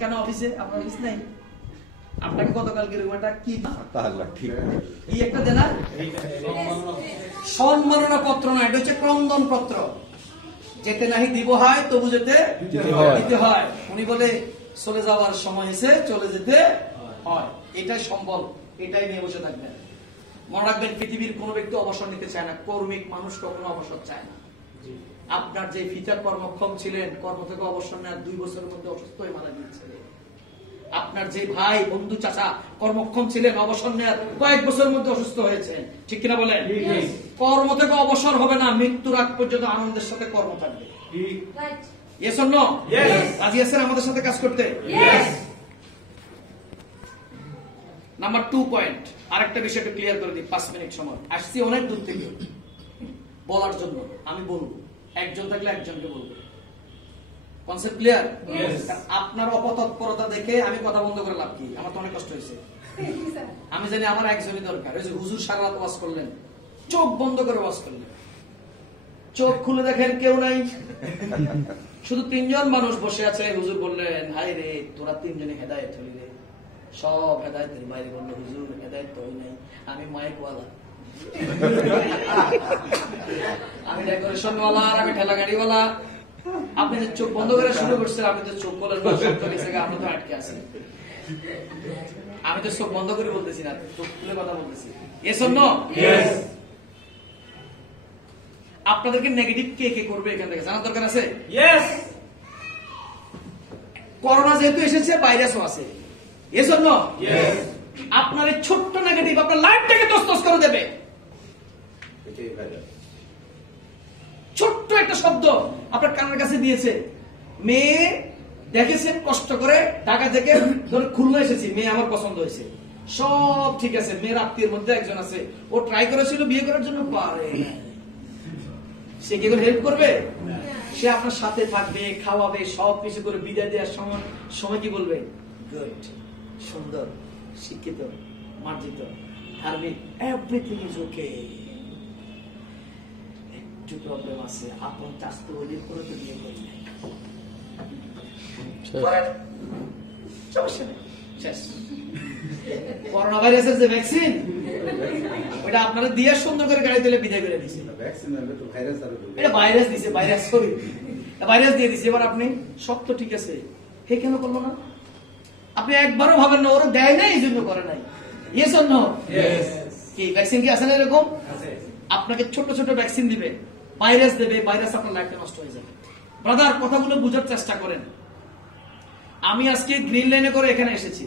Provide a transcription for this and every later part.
কেন অফিসে আপনার অফিস নাই? আপনাকে গতকালকে একটা কি কি একটা দেনা সম্মাননা পত্র না, এটা হচ্ছে ক্রন্দন পত্র। যেতে নাহি দিব হয় তবু যেতে দিতে হয়। উনি বলে চলে যাওয়ার সময় এসে চলে যেতে হয়, এটাই সম্বল, এটাই নিয়ে বসে থাকবেন। মনে রাখবেন, পৃথিবীর কোন ব্যক্তি অবসর নিতে চায় না, কর্মিক মানুষ কখনো অবসর চায় না। আপনার যে পিতা কর্মক্ষম ছিলেন, কর্ম থেকে অবসর নেওয়ার 2 বছরের মধ্যে অসুস্থ হয়ে মারা গিয়েছিলেন। আপনার যে ভাই বন্ধু চাচা কর্মক্ষম ছিলেন, অবসর নেওয়ার কয়েক বছরের মধ্যে অসুস্থ হয়েছেন। ঠিক কিনা বলেন? কর্ম থেকে অবসর হবে না, মৃত্যুর আগ পর্যন্ত আনন্দের সাথে কর্ম থাকবে। Yes or no? রাজি আছেন আমাদের সাথে কাজ করতে? নাম্বার 2 পয়েন্ট, আরেকটা বিষয় একটু ক্লিয়ার করে দিই। 5 মিনিট সময় আসছি অনেক দূর থেকে বলার জন্য। আমি বলবো, একজন থাকলে একজনকে বলবো। Concept clear? আপনার অপতৎপরতা দেখে আমি কথা বন্ধ করে লাভ কি? আমার তো অনেক কষ্ট হয়েছে। আমি জানি আমার একজনই দরকার। ওই যে হুজুর সারা রাত ওয়াজ করলেন, চোখ বন্ধ করে ওয়াজ করলেন, চোখ খুলে দেখেন কেউ নাই, শুধু 3 জন মানুষ বসে আছে। হুজুর বললেন, হাই রে তোরা 3 জনে হেদায়েত হলি রে। সব হেদায়েতের বাইরে বললো, হুজুর হেদায়েত তো হই নাই, আমি মাইকওয়ালা, আমি ডেকোরেশনওয়ালা, আর আমি ঠেলা গাড়িওয়ালা। আপনি যে চোখ বন্ধ করে শুরু করছেন, আপনি তো চোখ বলেন আমরা তো আটকে আছি। আমি তো চোখ বন্ধ করে বলতেছি না, চোখ খুলে কথা বলতেছি। Yes or no? আপনাদেরকে নেগেটিভ কে কে করবে এখান থেকে জানার দরকার আছে। করোনা যেহেতু এসেছে, ভাইরাসও আছে। Yes or no? আপনার এই ছোট্ট নেগেটিভ আপনার লাইফটাকে তছনছ করে দেবে। ছোট্ট একটা শব্দ আপনার কানের কাছে দিয়েছে, মেয়ে দেখেছেন কষ্ট করে ঢাকা থেকে ধরে খুলনা এসেছি, মেয়ে আমার পছন্দ হয়েছে, সব ঠিক আছে। মেয়ের আত্মীয়ের মধ্যে একজন আছে, ও ট্রাই করেছিল বিয়ে করার জন্য, পারে না। সে কি করে হেল্প করবে? সে আপনার সাথে থাকবে, খাওয়াবে, সব কিছু করে বিদায় দেওয়ার সময় কি বলবে? গুড, সুন্দর, শিক্ষিত, মার্জিত, ধার্মিক, এভরিথিং ইজ ওকে। একটু প্রবলেম আছে, আপন চাস্ত হলে করে তো বিয়ে করি নাই, সমস্যা নেই, শেষ। করোনা ভাইরাসের যে ভ্যাকসিন, ওটা আপনারা দিয়ে সুন্দর করে গাড়ি তুলে বিদায় করে দিয়েছে। এটা ভাইরাস দিছে, ভাইরাস সরি, ভাইরাস দিয়ে দিছে। এবার আপনি সব তো ঠিক আছে, হে কেন করলো না? আপনি একবারও ভাবেন না ওরা দেয় নাই এই জন্য করে নাই। Yes or no? কি ভ্যাকসিন কি আছে না এরকম? আপনাকে ছোট ছোট ভ্যাকসিন দিবে, ভাইরাস দেবে, ভাইরাস আপনার লাইফটা নষ্ট হয়ে যাবে। ব্রাদার, কথাগুলো বুঝার চেষ্টা করেন। আমি আজকে গ্রিন লাইনে করে এখানে এসেছি,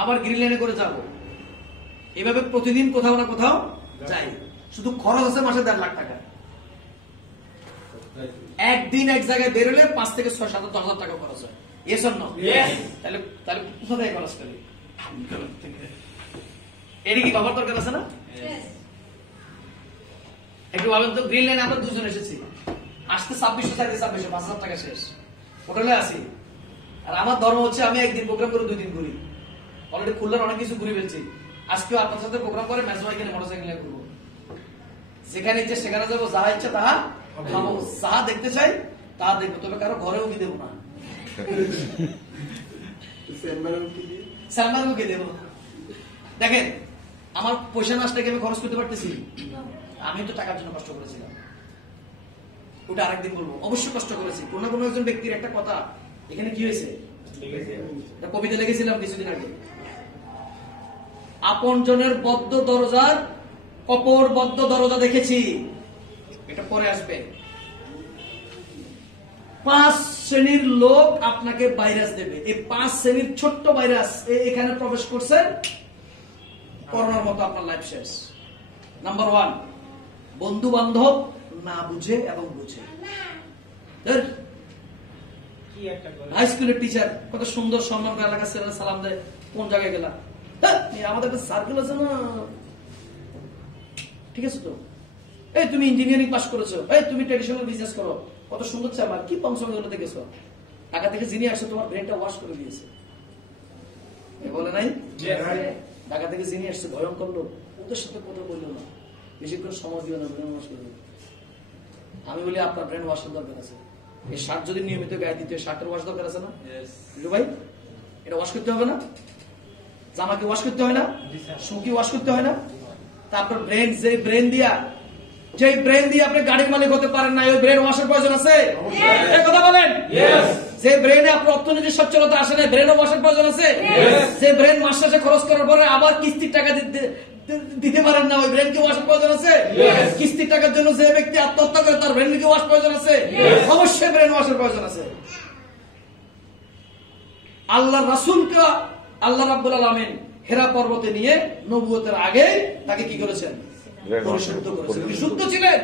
আবার গ্রিন লাইনে করে যাব, এভাবে প্রতিদিন কোথাও না কোথাও যাই। শুধু খরচ আছে মাসে 1.5 লাখ টাকা। একদিন এক জায়গায় বেরোলে 5 থেকে 6, 7, 10 হাজার টাকা খরচ হয়। Yes or no? তাহলে কোথা থেকে খরচ করি? এটি কি বাবার দরকার আছে না? একটু ভাবেন তো, গ্রিন লাইনে আমরা 2 জন এসেছি, আসতে 2600 চাইতে 2600, 5,000 টাকা শেষ। হোটেলে আসি, আর আমার ধর্ম হচ্ছে আমি একদিন প্রোগ্রাম করে 2 দিন ঘুরি। অলরেডি খুলনার অনেক কিছু ঘুরে ফেলছি, আজকেও আপনার সাথে প্রোগ্রাম করে ম্যাচমাই কিনে মোটরসাইকেলে ঘুরবো। যেখানে ইচ্ছে সেখানে যাবো, যাহা ইচ্ছা তাহা খাবো, যাহা দেখতে চাই তাহা দেখবো, তবে কারো ঘরে উঠি দেবো না, সালমানকে দেবো। দেখেন, আমার পয়সা নাশটাকে আমি খরচ করতে পারতেছি, আমি তো টাকার জন্য কষ্ট করেছিলাম, ওটা আরেকদিন বলবো। অবশ্যই কষ্ট করেছি। কোন না কোনো একজন ব্যক্তির একটা কথা এখানে কি হয়েছে, কবিতা লিখেছিলাম কিছুদিন আগে, আপন জনের বদ্ধ দরজার অপর বদ্ধ দরজা দেখেছি। এটা পরে আসবে। 5 শ্রেণীর লোক আপনাকে ভাইরাস দেবে। এই 5 শ্রেণীর ছোট্ট ভাইরাস এখানে প্রবেশ করছে, করোনার মতো আপনার লাইফ শেষ। নাম্বার 1, বন্ধু বান্ধব না বুঝে এবং বুঝে। হাই স্কুলের টিচার কত সুন্দর সম্মান করে এলাকার ছেলেরা সালাম দেয়, কোন জায়গায় গেলা? আমাদের একটা সার্কেল আছে না, ঠিক আছে তো? এই তুমি ইঞ্জিনিয়ারিং পাস করেছো, এই তুমি ট্রেডিশনাল বিজনেস করো, কত সুন্দর চামার, কি পংসগুলো দেখেছো? টাকা থেকে যিনি আসছে তোমার ব্রেনটা ওয়াশ করে দিয়েছে, বলে নাই? ঢাকা থেকে যিনি আসছে ভয়ঙ্কর লোক, ওদের সাথে কথা বললো না, বেশি করে সময় দিও না, ব্রেন ওয়াশ করে। আমি বলি আপনার ব্রেন ওয়াশের দরকার আছে। এই শার্ট যদি নিয়মিত গায়ে দিতে শার্টের ওয়াশ দরকার আছে না ভাই? এটা ওয়াশ করতে হবে না? জামাকে ওয়াশ করতে হয় না? শুকি ওয়াশ করতে হয় না? তারপর ব্রেন, যে ব্রেন দিয়ে আপনি গাড়ির মালিক হতে পারেন না, ওই ব্রেন ওয়াশের প্রয়োজন আছে? এই কথা বলেন। যে ব্রেনে আপনার অর্থনৈতিক সচ্ছলতা আসে না, ব্রেন ওয়াশের প্রয়োজন আছে? যে ব্রেন মাস শেষে খরচ করার পরে আবার কিস্তির টাকা দিতে পারেন না, ওই ব্রেন কি ওয়াশের প্রয়োজন আছে? কিস্তির টাকার জন্য যে ব্যক্তি আত্মহত্যা করে তার ব্রেন কি ওয়াশ প্রয়োজন আছে? অবশ্যই ব্রেন ওয়াশের প্রয়োজন আছে। আল্লাহ রাসূলকে আল্লাহ রাব্বুল আলামিন হেরা পর্বতে নিয়ে নবুয়তের আগে তাকে কি করেছেন? পরিশুদ্ধ করেছেন।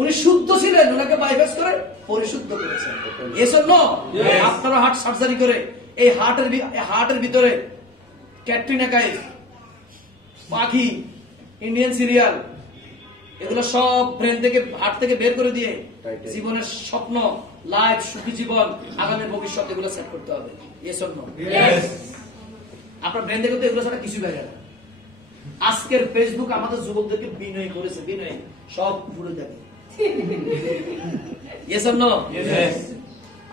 উনি শুদ্ধ ছিলেন, ওনাকে বাইপাস করে পরিশুদ্ধ করেছেন। এজন্য আপনারা হার্ট সার্জারি করে এই হার্টের ভিতরে ক্যাটরিনা কাইফ, পাখি, ইন্ডিয়ান সিরিয়াল, এগুলো সব ব্রেন থেকে, হার্ট থেকে বের করে দিয়ে জীবনের স্বপ্ন, লাইফ, সুখী জীবন, আগামী ভবিষ্যৎ এগুলো সেট করতে হবে। এজন্য আপনার ব্রেন থেকে তো এগুলো ছাড়া কিছু লাগে না। আজকের ফেসবুক আমাদের যুবকদেরকে বিনয় করেছে, বিনয় সব ভুলে যাবে।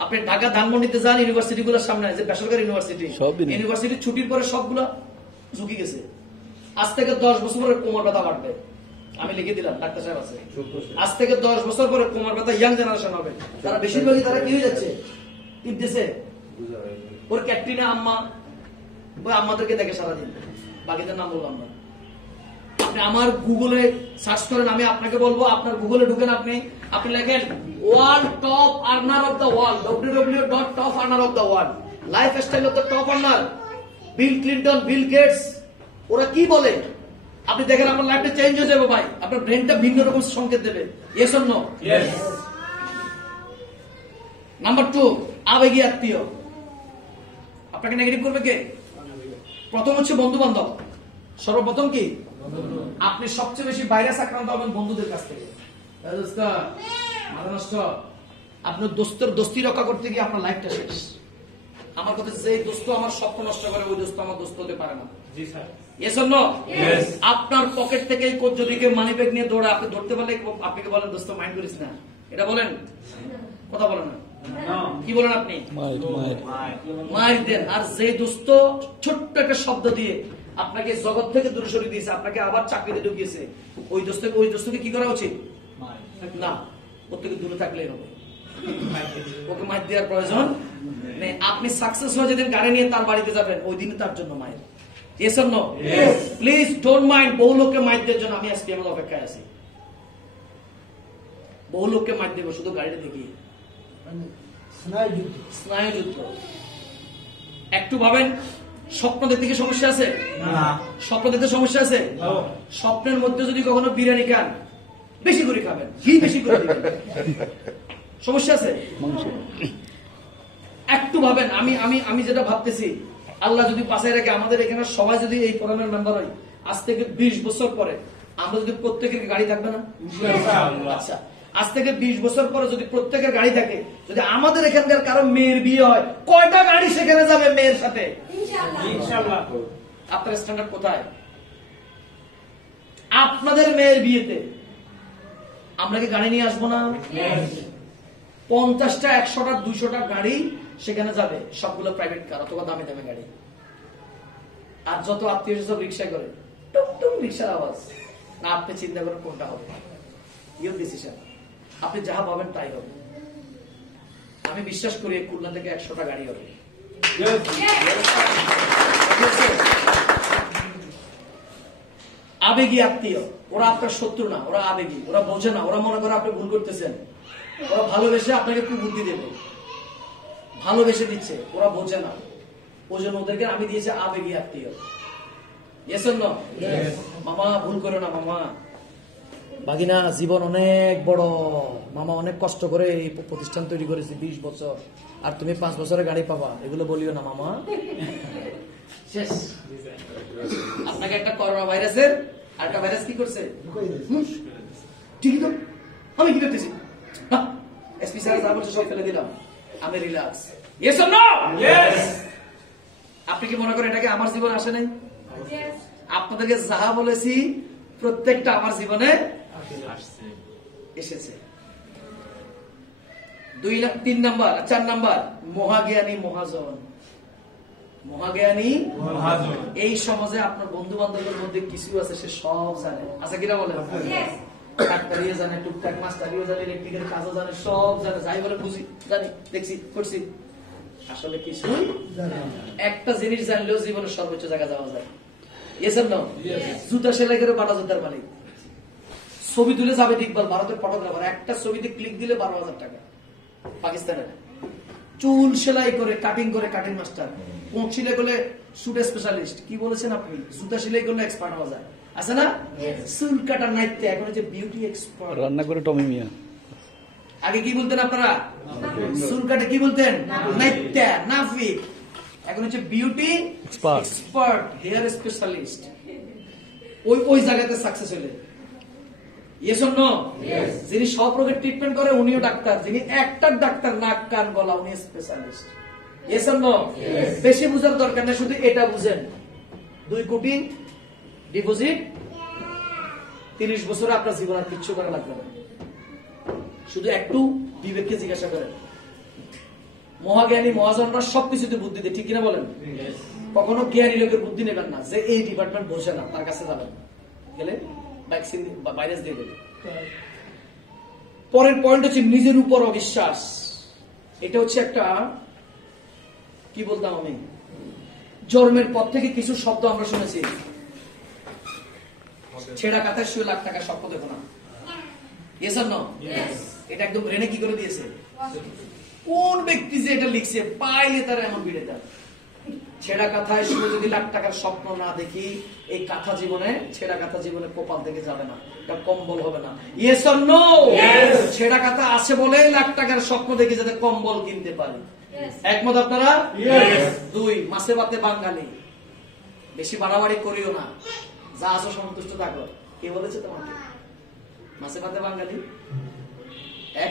আপনি ঢাকা ধানমন্ডিতে যান, ইউনিভার্সিটি গুলোর সামনে, যে বেসরকারি ইউনিভার্সিটি ছুটির পরে সবগুলো ঝুঁকি গেছে। আজ থেকে 10 বছর পরে কোমর ব্যথা বাড়বে, আমি লিখে দিলাম, ডাক্তার সাহেব আছে। আজ থেকে 10 বছর পরে কোমর ব্যথা ইয়াং জেনারেশন হবে, তারা বেশিরভাগই তারা কি হয়ে যাচ্ছে, টিপতেছে। ওর ক্যাটরিনা আম্মা, ওই আম্মাদেরকে দেখে সারাদিন, বাকিদের নাম বললাম না। আপনি আমার গুগলে সার্চ করেন, আমি আপনাকে বলবো, আপনার গুগলে ঢুকেন, আপনি লেখেন world top earner of the world, www.topearner-of-the-world, lifestyle of the top earner, Bill Clinton, Bill Gates, ওরা কি বলে আপনি দেখেন, আপনার লাইফটা চেঞ্জ হয়ে যাবে ভাই, আপনার ব্রেনটা ভিন্ন রকম সংকেত দেবে। Yes or no? নাম্বার 2, আবেগী আত্মীয়। আপনাকে নেগেটিভ করবে কে? প্রথম হচ্ছে বন্ধু বান্ধব। সর্বপ্রথম কি? আপনি সবচেয়ে বেশি ভাইরাস আক্রান্ত হবেন বন্ধুদের কাছ থেকে। মাথা নষ্ট। আপনার দোস্তি রক্ষা করতে গিয়ে আপনার লাইফটা শেষ। আমার কথা, যে দোস্ত আমার স্বপ্ন নষ্ট করে, ওই দোস্ত আমার দোস্ত হতে পারে না। Yes or no? আপনার পকেট থেকে যদি কেউ মানি ব্যাগ নিয়ে দৌড়ে, আপনি ধরতে পারলে আপনাকে বলেন দোস্ত মাইন্ড করিস না, এটা বলেন? কথা বলেন না, কি বলেন আপনি? মার দেন। আর যে দোস্ত ছোট্ট একটা শব্দ দিয়ে আপনাকে জগৎ থেকে দূরে সরিয়ে দিয়েছে, আপনাকে আবার চাকরিতে ঢুকিয়েছে, ওই দোস্তকে কি করা উচিত? না, ওর থেকে দূরে থাকলেই হবে, ওকে মাইর দেওয়ার প্রয়োজন নেই। আপনি সাকসেস হয়ে যেদিন গাড়ি নিয়ে তার বাড়িতে যাবেন, ওই দিনে তার জন্য মায়ের। Yes or no? Please don't mind. বহু লোককে মাইর দেওয়ার জন্য আমি আজকে আমার অপেক্ষায় আছি। বহু লোককে মাইর দেবো শুধু গাড়িটা দেখিয়ে। স্নায়ুযুদ্ধ। একটু ভাবেন, স্বপ্ন দেখতে কি সমস্যা আছে? স্বপ্ন দেখতে সমস্যা আছে? স্বপ্নের মধ্যে যদি কখনো বিরিয়ানি খান, বেশি করে খাবেন, ঘি বেশি করে দিবেন, সমস্যা আছে? একটু ভাবেন, আমি যেটা ভাবতেছি, আল্লাহ যদি পাশে রেখে আমাদের এখানে সবাই যদি এই প্রোগ্রামের মেম্বার হয়, আজ থেকে 20 বছর পরে আমরা যদি প্রত্যেকের গাড়ি থাকবে না? আচ্ছা, আজ থেকে 20 বছর পরে যদি প্রত্যেকের গাড়ি থাকে, যদি আমাদের এখানকার কারো মেয়ের বিয়ে হয়, কয়টা গাড়ি সেখানে যাবে মেয়ের সাথে? ইনশাআল্লাহ। আপনার স্ট্যান্ডার্ড কোথায়? আপনাদের মেয়ের বিয়েতে আমরা কি গাড়ি নিয়ে আসবো না? 50টা, 100টা, 200টা গাড়ি সেখানে যাবে, সবগুলো প্রাইভেট কার অথবা দামি দামি গাড়ি। আর যত আত্মীয় সব রিক্সায় করে, টুকটুক রিক্সার আওয়াজ। না, আপনি চিন্তা করেন কোনটা হবে। ইউর ডিসিশন, আপনি যাহা ভাবেন তাই হবে। আমি বিশ্বাস করি খুলনা থেকে 100টা গাড়ি হবে। আবেগী আত্মীয়, ওরা আপনার শত্রু না, ওরা আবেগী, ওরা বোঝে না, ওরা মনে করে আপনি ভুল করতেছেন, ওরা ভালোবেসে আপনাকে একটু বুদ্ধি দেবে, ভালোবেসে দিচ্ছে, ওরা বোঝে না, ওই জন্য ওদেরকে আমি দিয়েছি আবেগী আত্মীয়। Yes or no? মামা ভুল করো না মামা, বাগিনা জীবন অনেক বড়, মামা অনেক কষ্ট করে এই প্রতিষ্ঠান তৈরি করেছি 20 বছর, আর তুমি 5 বছরের গাড়ি পাবা, এগুলো বলিও না মামা। শেষ। আপনাকে একটা করোনা ভাইরাসের আরেকটা ভাইরাস কি করছে? ঠিকই তো, আমি কি করতেছি? এসপি স্যার যা বলছে সব ফেলে দিলাম, আমি relax. Yes or no? Yes. আপনি কি মনে করেন এটাকে আমার জীবনে আসে নাই? আপনাদেরকে যাহা বলেছি প্রত্যেকটা আমার জীবনে এসেছে। 3 নাম্বার 4 নাম্বার মহাজ্ঞানী মহাজন। মহাজ্ঞানী মহাজন, এই সমাজে আপনার বন্ধু বান্ধবের মধ্যে কিছু আছে সে সব জানে, আছে কিনা বলেন? ডাক্তারিও জানে, টুকটাক মাস্টারিও জানে, ইলেকট্রিকের কাজও জানে, সব জানে, যাই বলে বুঝি, জানি, দেখছি, করছি, আসলে কিছু একটা জিনিস জানলেও জীবনের সর্বোচ্চ জায়গা যাওয়া যায়। জুতা সেলাই করে বাটা জুতার মালিক, ছবি তুলে যাবে ইকবাল, ভারতের ফটোগ্রাফার, একটা ছবিতে ক্লিক দিলে 12,000 টাকা। পাকিস্তানের চুল সেলাই করে কাটিং করে কাটিং মাস্টার, কোট সেলাই করলে শুট স্পেশালিস্ট, কি বলেছেন আপনি? জুতা সেলাই করলে এক্সপার্ট হওয়া যায়, আছে না? চুল কাটা নাইতে এখন হচ্ছে বিউটি এক্সপার্ট। রান্না করে টমি মিয়া। আগে কি বলতেন আপনারা? চুল কাটে কি বলতেন? নাইতে, নাফিক। এখন হচ্ছে বিউটি এক্সপার্ট, হেয়ার স্পেশালিস্ট। ওই জায়গাতে সাকসেস হলেন। Yes or no? যিনি সব রোগের ট্রিটমেন্ট করে উনিও ডাক্তার, যিনি একটা ডাক্তার নাক কান গলা উনি স্পেশালিস্ট। Yes or no? বেশি বুঝার দরকার নেই, শুধু এটা বুঝেন 2 কোটি ডিপোজিট, 30 বছরে আপনার জীবন আর কিচ্ছু করা লাগবে না, শুধু একটু বিবেককে জিজ্ঞাসা করেন। মহাজ্ঞানী মহাজনরা সবকিছুতে বুদ্ধি দেয়, ঠিক কিনা বলেন? কখনো জ্ঞানী লোকের বুদ্ধি নেবেন না, যে এই ডিপার্টমেন্ট বোঝে না তার কাছে যাবেন, গেলে ভ্যাকসিন বা ভাইরাস দিয়ে দেবে। পরের পয়েন্ট হচ্ছে নিজের উপর অবিশ্বাস। এটা হচ্ছে একটা, কি বলতাম আমি, জন্মের পর থেকে কিছু শব্দ আমরা শুনেছি, ছেঁড়া কাতায় 100 লাখ টাকা স্বপ্ন দেখো না। Yes or no? এটা একদম ব্রেনে কি করে দিয়েছে? কোন ব্যক্তি যে এটা লিখছে পাইলে তারা এমন ভিড়ে দেয়। ছেঁড়া কাথায় শুনে যদি লাখ টাকার স্বপ্ন না দেখি, এই কাঁথা জীবনে, ছেঁড়া কাঁথা জীবনে কপাল থেকে যাবে না, এটা কম্বল হবে না। Yes or no? ছেঁড়া কাঁথা আছে বলে লাখ টাকার স্বপ্ন দেখি যাতে কম্বল কিনতে পারি। একমত আপনারা? 2 মাছে ভাতে বাঙালি, বেশি বাড়াবাড়ি করিও না, যা আছো সন্তুষ্ট থাকো। কে বলেছে তোমাকে মাছে ভাতে বাঙালি?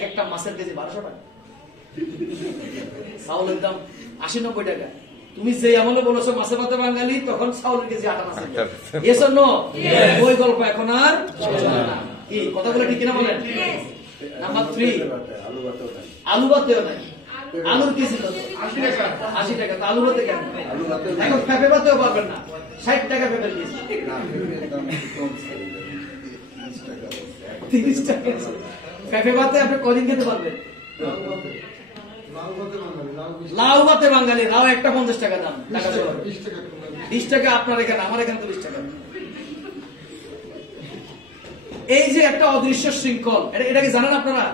একটা মাছের কেজি 1200 টাকা, চাউলের দাম 80-90 টাকা। তুমি যে আমলে বলেছো মাছে ভাতে বাঙালি, তখন চাউলের কেজি 58 টাকা। Yes or no? ওই গল্প এখন আর চলে না। কি কথাগুলো ঠিক কিনা বলেন? নাম্বার 3, আলু ভাতেও নাই। আলুর কেজি কত? 80 টাকা। তো আলু ভাতে কেন? এখন পেঁপে ভাতেও পারবেন না, 60 টাকা পেঁপের কেজি, 30 টাকা। পেঁপে ভাতে আপনি কদিন খেতে পারবেন? লাউ ভাতে বাঙালি, লাউ একটা 50 টাকা দাম, 20 টাকা আপনার এখানে, আমার এখানে তো 20 টাকা। এই যে একটা অদৃশ্য শৃঙ্খল, এটা কি জানেন আপনারা?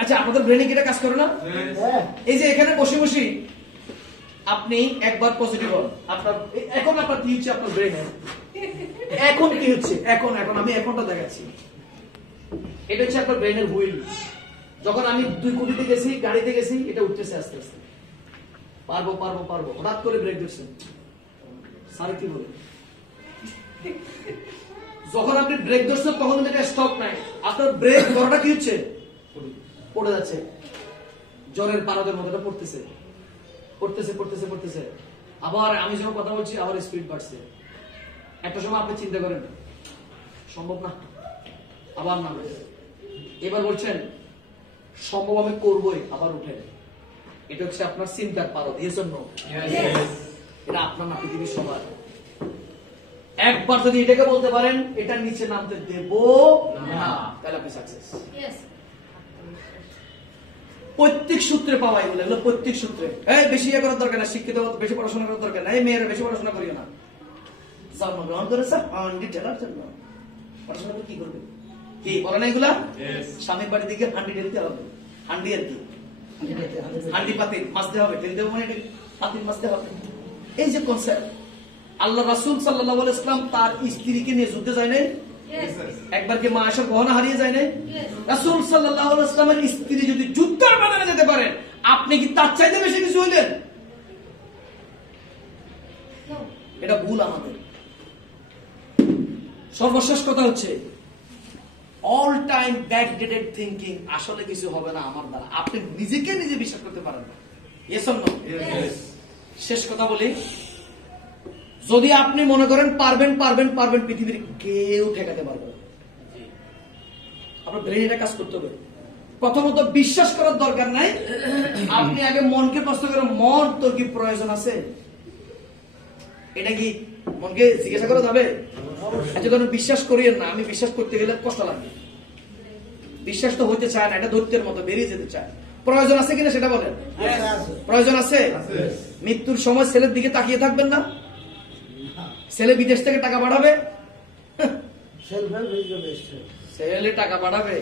আচ্ছা, আপনাদের ব্রেনে কি এটা কাজ করে না? এই যে এখানে বসে বসে আপনি একবার পজিটিভ হন, আপনার এখন আপনার কি হচ্ছে? আপনার ব্রেনে এখন কি হচ্ছে? এখন আমি এখনটা দেখাচ্ছি, এটা হচ্ছে আপনার ব্রেনের হুইল। যখন আমি 2 কোটিতে গেছি, গাড়িতে গেছি, এটা উঠতেছে আস্তে আস্তে, পারবো পারবো পারবো, হঠাৎ করে ব্রেক ধরছেন, স্যার কি বলে? যখন আপনি ব্রেক ধরছেন তখন এটা স্টপ নাই, আপনার ব্রেক ধরাটা কি হচ্ছে? পড়ে যাচ্ছে, জ্বরের পারদের মতো পড়তেছে পড়তেছে পড়তেছে পড়তেছে। আবার আমি যখন কথা বলছি আবার স্পিড বাড়ছে। একটা সময় আপনি চিন্তা করেন সম্ভব না, আবার নামে, এবার বলছেন সম্ভব আমি করবোই, আবার উঠে। এটা হচ্ছে আপনার চিন্তার পারদ। এর জন্য এটা আপনার না, পৃথিবীর সবার। একবার যদি এটাকে বলতে পারেন এটার নিচে নামতে দেব না, তাহলে আপনি সাকসেস। প্রত্যেক সূত্রে পাওয়া এগুলো, এগুলো প্রত্যেক সূত্রে। বেশি ইয়ে করার দরকার না, শিক্ষিত বেশি পড়াশোনা করার দরকার না, এই মেয়েরা বেশি পড়াশোনা করিও না। জন্মগ্রহণ করেছে হান্ডি ঢেলার জন্য, পড়াশোনা করে কি করবে? কি বলে না এগুলা? স্বামীর বাড়ি দিকে হান্ডি ঢেলতে হবে, হান্ডি আর কি, হান্ডি পাতিল মাজতে হবে, ঢেলতে হবে মানে পাতিল মাজতে হবে। এই যে কনসেপ্ট, আল্লাহ রাসূল সাল্লাল্লাহু আলাইহি ওয়াসাল্লাম তার স্ত্রীকে নিয়ে যুদ্ধে যায় নাই? একবার কি মা আয়েশার গহনা হারিয়ে যায় নাই? রাসূল সাল্লাল্লাহু আলাইহি ওয়াসাল্লামের স্ত্রী যদি যুদ্ধের ময়দানে যেতে পারে, আপনি কি তার চাইতে বেশি কিছু হইলেন? এটা ভুল আমাদের। সর্বশেষ কথা হচ্ছে অল টাইম ব্যাকডেটেড থিংকিং, আসলে কিছু হবে না আমার দ্বারা, আপনি নিজেকে নিজে বিশ্বাস করতে পারেন না। Yes or no? শেষ কথা বলি, যদি আপনি মনে করেন পারবেন পারবেন পারবেন, পৃথিবীর কেউ ঠেকাতে পারবে না। আপনার ব্রেন এটা কাজ করতে হবে। প্রথমত বিশ্বাস করার দরকার নাই, আপনি আগে মনকে প্রশ্ন করেন, মন তোর কি প্রয়োজন আছে? এটা কি মনকে জিজ্ঞাসা করা যাবে? যখন বিশ্বাস করিয়েন না, আমি বিশ্বাস করতে গেলে কষ্ট লাগে, বিশ্বাস তো হইতে চায় না, এটা দৈত্যের মতো বেরিয়ে যেতে চায়। প্রয়োজন আছে কিনা সেটা বলেন। প্রয়োজন আছে? মৃত্যুর সময় ছেলের দিকে তাকিয়ে থাকবেন না? ছেলে বিদেশ থেকে টাকা পাঠাবে, ছেলে টাকা পাঠাবে,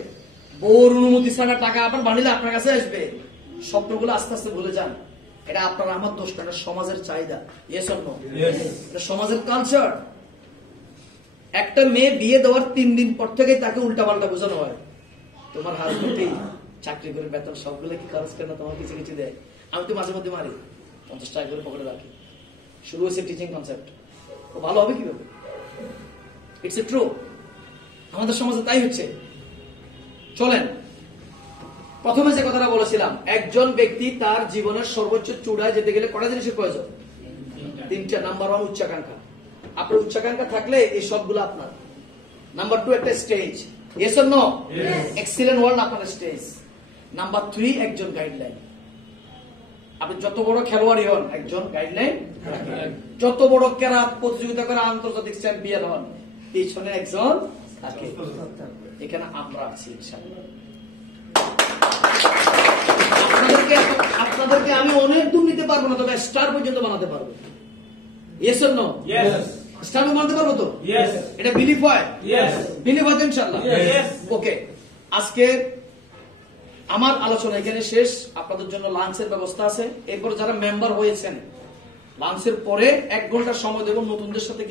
বউর অনুমতি ছাড়া টাকা আপনার বানিলে আপনার কাছে আসবে। স্বপ্নগুলো আস্তে আস্তে ভুলে যান। এটা আপনার আমার দোষ না, এটা সমাজের চাহিদা। Yes or no? এটা সমাজের কালচার। একটা মেয়ে বিয়ে দেওয়ার 3 দিন পর থেকে তাকে উল্টাপাল্টা বোঝানো হয়, তোমার হাজবেন্ডই চাকরি করে বেতন সবগুলো কি খরচ করে না, তোমার কিছু কিছু দেয়। আমি তো মাঝে মধ্যে মারি, 50 টাকা করে পকেটে রাখি। শুরু হয়েছে টিচিং কনসেপ্ট। ও ভালো হবে কিভাবে? It's a true. আমাদের সমাজে তাই হচ্ছে। চলেন, প্রথমে যে কথাটা বলেছিলাম, একজন ব্যক্তি তার জীবনের সর্বোচ্চ চূড়ায় যেতে গেলে কটা জিনিসের প্রয়োজন? 3টা। নাম্বার 1 উচ্চাকাঙ্ক্ষা। আপনার উচ্চাকাঙ্ক্ষা থাকলে এই সবগুলো আপনার। নাম্বার 2 একটা stage. Yes or no? Excellent world আপনার স্টেজ। নাম্বার 3 একজন গাইডলাইন। আপনি যত বড় খেলোয়াড়ই হন, একজন গাইডলাইন। যত বড় ক্যারাত প্রতিযোগিতা করে আন্তর্জাতিক চ্যাম্পিয়ন হন, পিছনে একজন থাকে। এখানে আমরা আছি ইনশাআল্লাহ। আপনাদেরকে আমি অনেক দূর নিতে পারবো না, তবে স্টার পর্যন্ত বানাতে পারবো। Yes or no? স্টার বানাতে পারবো তো? এটা বিলিভ হয়? বিলিভ হয় ইনশাআল্লাহ। ওকে, আজকে আমার আলোচনা এখানে শেষ। আপনাদের জন্য লাঞ্চের ব্যবস্থা আছে। এরপর যারা মেম্বার হয়েছেন, লাঞ্চের পরে 1 ঘন্টা সময় দেব নতুনদের সাথে